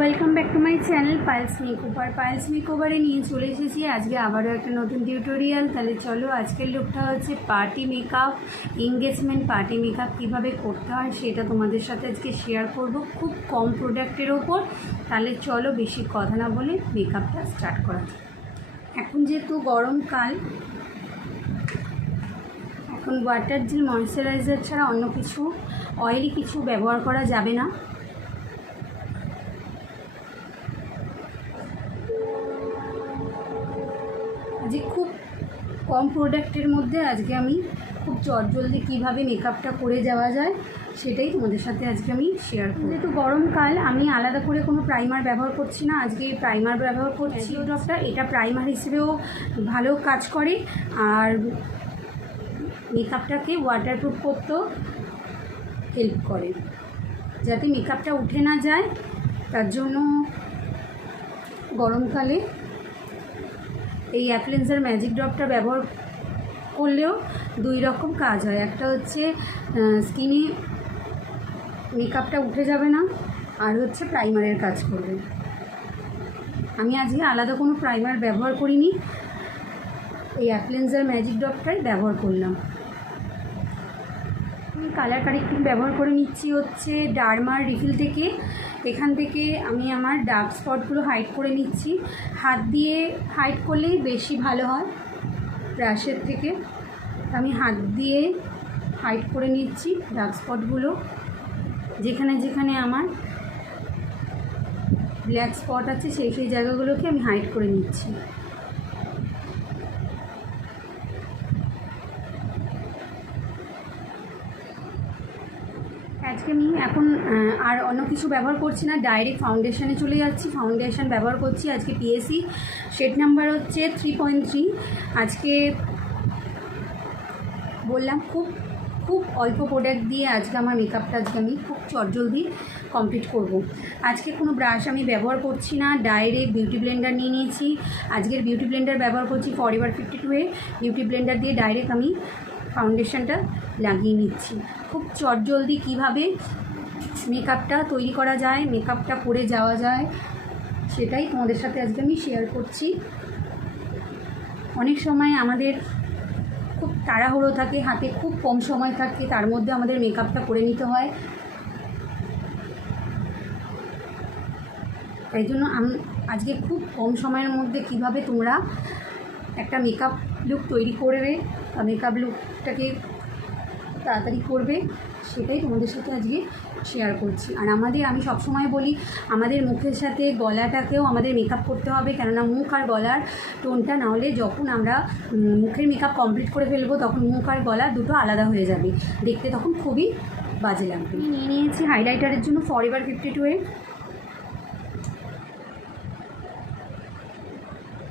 Welcome back to my channel piles makeover piles মেকওভারে নিয়ে চলে এসেছি। আজকে আবারও একটা নতুন টিউটোরিয়াল। তাহলে চলো, আজকের লুকটা হচ্ছে party makeup engagement party makeup কীভাবে করতে হয় সেটা তোমাদের সাথে আজকে শেয়ার করব খুব কম প্রোডাক্টের ওপর। তাহলে চলো বেশি কথা না বলে মেকআপটা স্টার্ট করা যাক। এখন যেহেতু গরমকাল এখন ওয়াটার জেল ময়শ্চারাইজার ছাড়া অন্য কিছু অয়েলি কিছু ব্যবহার করা যাবে না আজকে খুব কম প্রোডাক্টের মধ্যে আজকে আমি খুব চটজলদি কীভাবে মেকআপটা করে যাওয়া যায় সেটাই তোমাদের সাথে আজকে আমি শেয়ার করব। যেহেতু গরমকাল আমি আলাদা করে কোনো প্রাইমার ব্যবহার করছি না। আজকে প্রাইমার ব্যবহার করছি ড্রপটা এটা প্রাইমার হিসেবেও ভালো কাজ করে। আর মেকআপটাকে ওয়াটারপ্রুফ করতেও হেল্প করে। যাতে মেকআপটা উঠে না যায় তার জন্য গরমকালে এই অ্যাপ্লেন্সার ম্যাজিক ড্রপটা ব্যবহার করলেও দুই রকম কাজ হয়। একটা হচ্ছে স্কিনে মেকআপটা উঠে যাবে না, আর হচ্ছে প্রাইমারের কাজ করবে। আমি আজকে আলাদা কোনো প্রাইমার ব্যবহার করিনি। এই অ্যাপ্লেন্সার ম্যাজিক ড্রপটাই ব্যবহার করলাম। কালার কারেক্টিং ব্যবহার করে নিচ্ছি হচ্ছে ডারমার রিফিল থেকে। এখান থেকে আমি আমার ডার্ক স্পটগুলো হাইট করে নিচ্ছি। হাত দিয়ে হাইট করলেই বেশি ভালো হয় ব্রাশের থেকে। আমি হাত দিয়ে হাইট করে নিচ্ছি ডার্ক স্পটগুলো যেখানে যেখানে আমার ব্ল্যাক স্পট আছে সেই সেই জায়গাগুলোকে আমি হাইট করে নিচ্ছি। আমি এখন আর অন্য কিছু ব্যবহার করছি না ডাইরেক্ট ফাউন্ডেশনে চলে যাচ্ছি ফাউন্ডেশন ব্যবহার করছি, আজকে পিএসসি শেড নাম্বার হচ্ছে থ্রি পয়েন্ট থ্রি আজকে বললাম খুব খুব অল্প প্রোডাক্ট দিয়ে আজকে আমার মেকআপটা আজকে আমি খুব চটজলদি কমপ্লিট করব। আজকে কোনো ব্রাশ আমি ব্যবহার করছি না ডাইরেক্ট বিউটি ব্লেন্ডার নিয়ে নিয়েছি। আজকের বিউটি ব্লেন্ডার ব্যবহার করছি forever fifty two beauty blender দিয়ে ডাইরেক্ট আমি ফাউন্ডেশনটা লাগিয়ে নিচ্ছি। খুব চটজলদি কীভাবে মেকআপটা তৈরি করা যায় মেকআপটা করে যাওয়া যায়, সেটাই তোমাদের সাথে আজকে আমি শেয়ার করছি। অনেক সময় আমাদের খুব তাড়াহুড়ো থাকে, হাতে খুব কম সময় থাকে, তার মধ্যে আমাদের মেকআপটা করে নিতে হয়। তাই জন্য আমি, আজকে খুব কম সময়ের মধ্যে কীভাবে তোমরা একটা মেকআপ লুক তৈরি করবে বা মেকআপ লুকটাকে তাড়াতাড়ি করবে, সেটাই তোমাদের সাথে আজকে শেয়ার করছি। আর আমাদের, আমি সবসময় বলি, আমাদের মুখের সাথে গলাটাকেও আমাদের মেকআপ করতে হবে, কেননা মুখ আর গলার টোনটা না হলে যখন আমরা মুখের মেকআপ কমপ্লিট করে ফেলব, তখন মুখ আর গলা দুটো আলাদা হয়ে যাবে। দেখতে তখন খুবই বাজে লাগবে। নিয়ে নিয়েছি হাইলাইটারের জন্য ফর এভার ফিফটি টুয়ে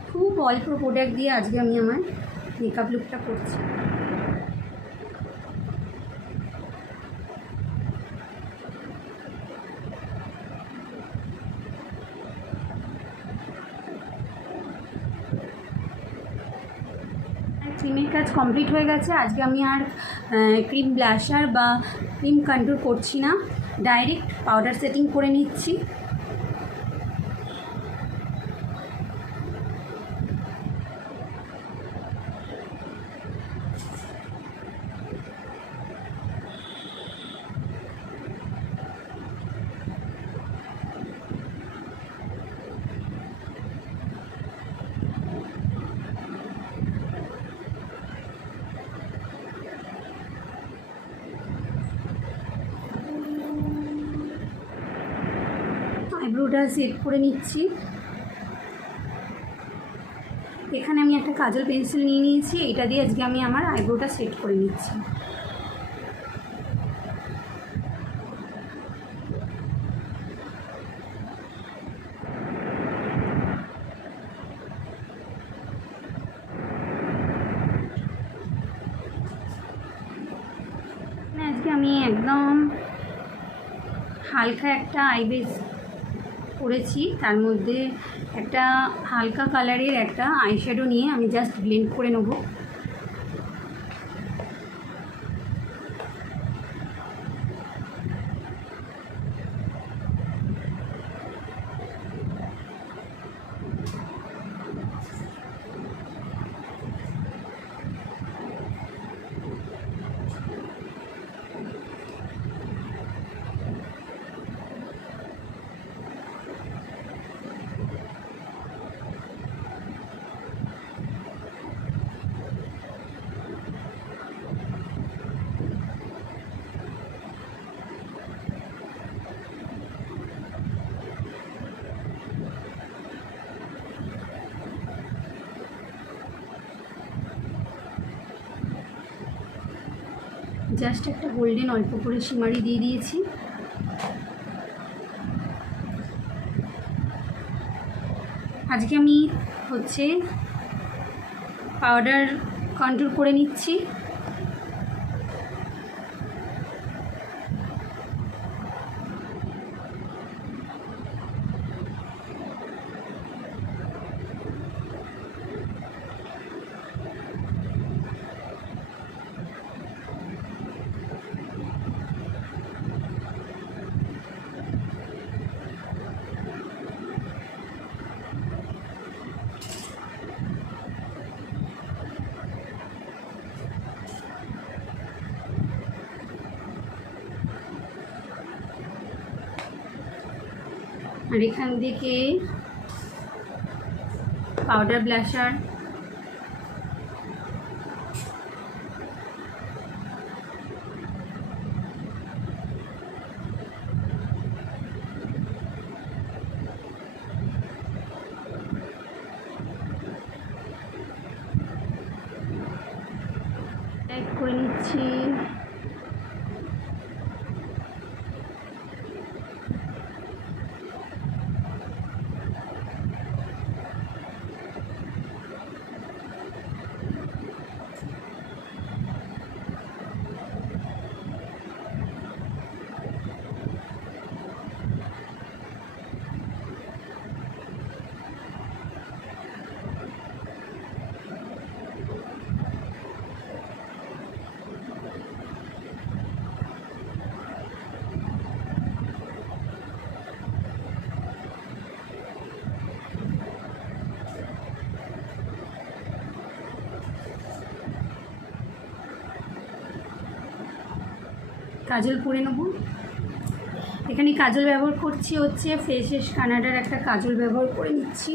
খুব অল্প প্রোডাক্ট দিয়ে আজকে আমি আমার মেকআপ লুকটা করছি ক্রিমের কাজ কমপ্লিট হয়ে গেছে। আজকে আমি আর ক্রিম ব্লাশার বা ক্রিম কন্ট্রোল করছি না। ডাইরেক্ট পাউডার সেটিং করে নিচ্ছি। আইব্রোটা সেট করে নিচ্ছি। এখানে আমি একটা কাজল পেন্সিল নিয়ে নিয়েছি, এটা দিয়ে আজকে আমি আমার আইব্রোটা সেট করে নিচ্ছি। আজকে আমি একদম হালকা একটা আইবেস করেছি। তার মধ্যে একটা হালকা কালারের একটা আইশ্যাডো নিয়ে আমি জাস্ট ব্লেন্ড করে নেব। জাস্ট একটা গোল্ডেন অল্প করে সিমারি দিয়ে দিয়েছি। আজকে আমি হচ্ছে পাউডার কন্ট্রোল করে নিচ্ছি। আর এখান থেকে পাউডার ব্লাশার করে নিচ্ছি। কাজল পরে নেব। এখানে কাজল ব্যবহার করছি হচ্ছে ফেসেস কানাডার একটা কাজল ব্যবহার করে নিচ্ছি।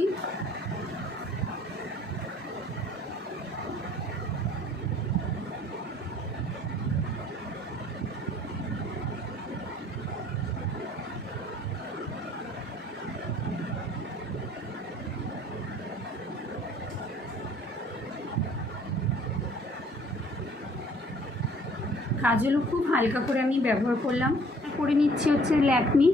কাজলও খুব হালকা করে আমি ব্যবহার করলাম। করে নিচ্ছি হচ্ছে ল্যাকমি।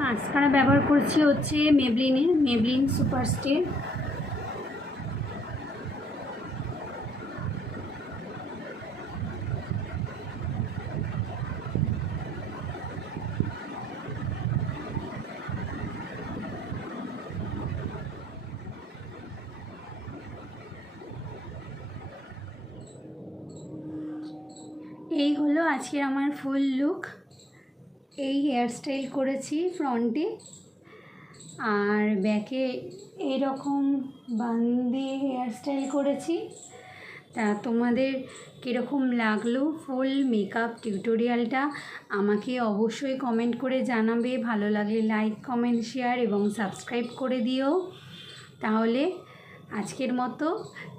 মাস্কারা ব্যবহার করছি হচ্ছে মেবলিনের মেবলিন সুপার স্টে এই হলো আজকের আমার ফুল লুক এই হেয়ারস্টাইল করেছি ফ্রন্টে আর ব্যাকে এরকম বান দিয়ে হেয়ারস্টাইল করেছি। তা তোমাদের কীরকম লাগল ফুল মেকআপ টিউটোরিয়ালটা আমাকে অবশ্যই কমেন্ট করে জানাবে। ভালো লাগলে লাইক কমেন্ট শেয়ার এবং সাবস্ক্রাইব করে দিও। তাহলে আজকের মতো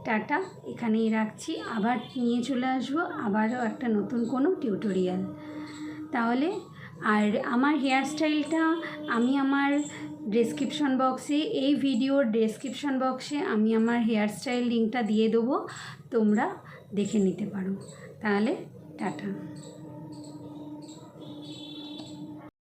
টাটা। এখানেই রাখছি। আবার নিয়ে চলে আসব। আবারও একটা নতুন কোনো টিউটোরিয়াল তাহলে আর আমার হেয়ারস্টাইলটা আমি আমার ডেসক্রিপশন বক্সে এই ভিডিওর ডেসক্রিপশন বক্সে আমি আমার হেয়ারস্টাইল লিঙ্কটা দিয়ে দেবো, তোমরা দেখে নিতে পারো। তাহলে, টাটা।